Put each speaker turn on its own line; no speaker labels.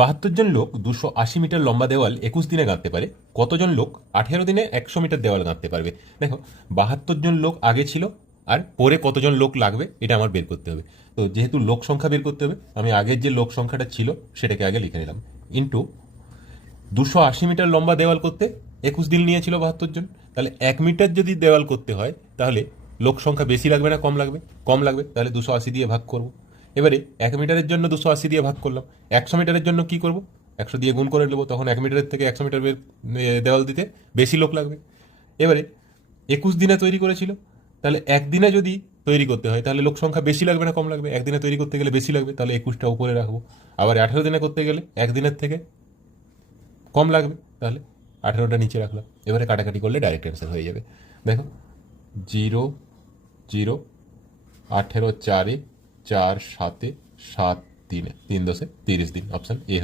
বাহাত্তর জন লোক দুশো আশি মিটার লম্বা দেওয়াল একুশ দিনে গাঁথতে পারে। কতজন লোক আঠেরো দিনে একশো মিটার দেওয়াল গাঁথতে পারবে? দেখো, বাহাত্তর জন লোক আগে ছিল, আর পরে কতজন লোক লাগবে এটা আমার বের করতে হবে। তো যেহেতু লোক সংখ্যা বের করতে হবে, আমি আগের যে লোক সংখ্যাটা ছিল সেটাকে আগে লিখে নিলাম। ইন্টু দুশো আশি মিটার লম্বা দেওয়াল করতে একুশ দিন নিয়েছিল বাহাত্তর জন। তাহলে এক মিটার যদি দেওয়াল করতে হয়, তাহলে লোক সংখ্যা বেশি লাগবে না, কম লাগবে? কম লাগবে, তাহলে দুশো আশি দিয়ে ভাগ করব। এবারে এক মিটারের জন্য দুশো আশি দিয়ে ভাগ করলাম। একশো মিটারের জন্য কি করব? একশো দিয়ে গুণ করে নেব, তখন এক মিটারের থেকে একশো মিটার দেওয়াল দিতে বেশি লোক লাগবে। এবারে একুশ দিনে তৈরি করেছিল, তাহলে একদিনে যদি তৈরি করতে হয়, তাহলে লোক সংখ্যা বেশি লাগবে না কম লাগবে? একদিনে তৈরি করতে গেলে বেশি লাগবে, তাহলে একুশটা উপরে রাখব। আবার আঠেরো দিনে করতে গেলে একদিনের থেকে কম লাগবে, তাহলে আঠেরোটা নিচে রাখলাম। এবারে কাটাকাটি করলে ডাইরেক্ট অ্যান্সার হয়ে যাবে। দেখো, জিরো জিরো, আঠেরো, চারে চার সাতে সাত তিনে তিন দশে তিরিশ দিন অপশান এ